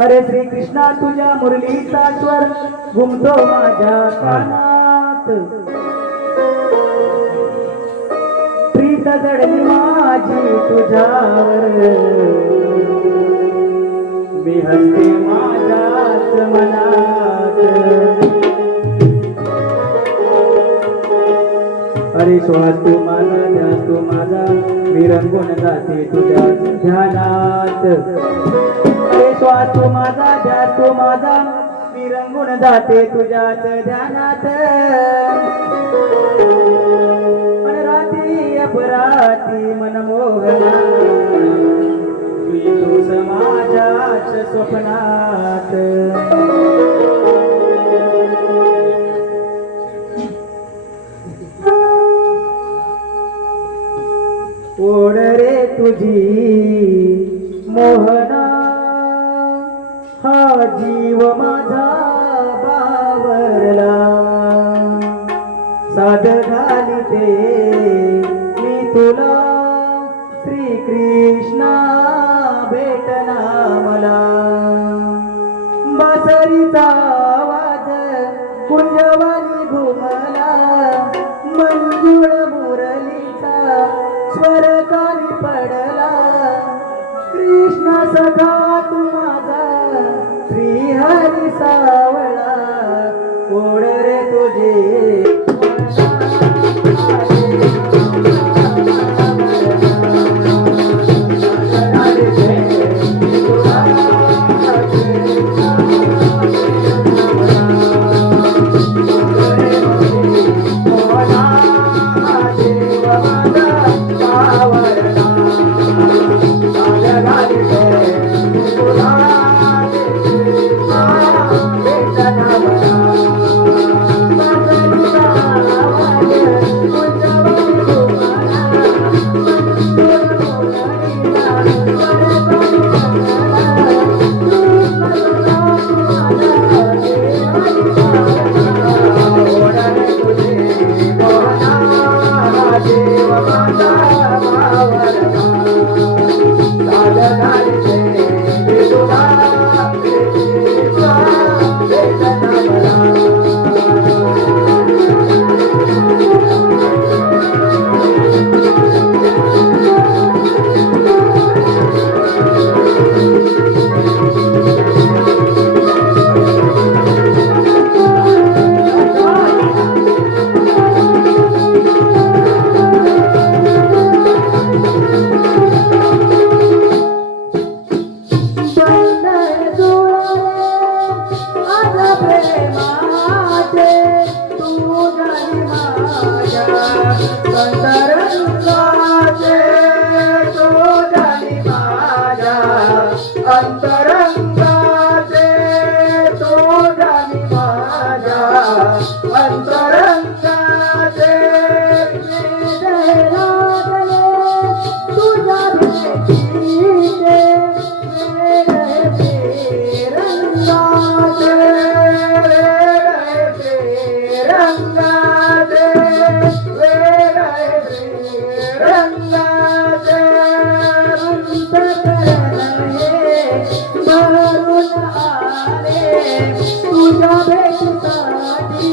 हरे श्री कृष्णा तुझ्या मुरलीचा स्वर घुमतो माझ्या कानात. प्रीत जडली माझी तुझ्यावर. मी हसते माझ्याच मनात. हरे श्वास तू माझा ध्यास तू माझा मी रंगून जाते तुझ्या ध्यानात. अरे तू माझा ध्यास तू माझा. मी रंगून जाते तुझ्याच ध्यानात. पण रात्री अपराती मनमोहना तुझी तूच स्वप्नात. ओढ रे तुझी मोहना हा जीव माझा बावरला. साध घाली ते मी तुला. श्री कृष्णा भेटना मला. बसरीचा आवाज कुंजवानी घुमला. मंजूळ मुरलीचा स्वर कानी पडला. कृष्ण सखा तुझ्या भेटीसाठी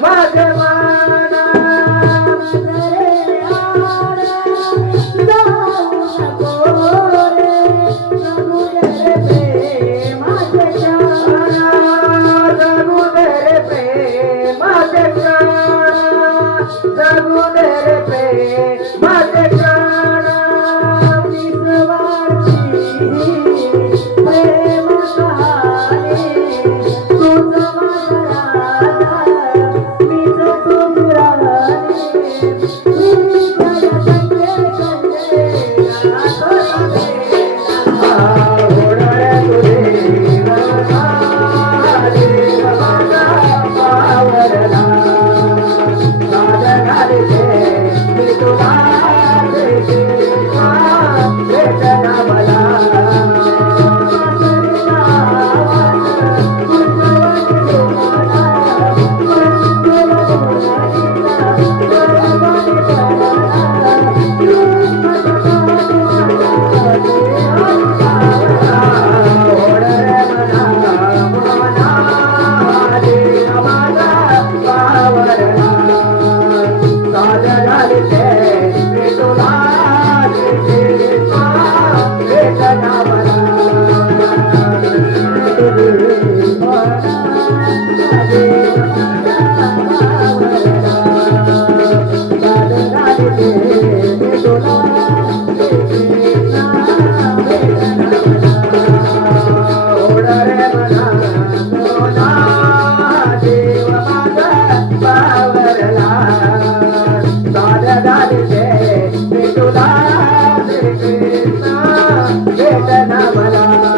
माझ्या ಬಲ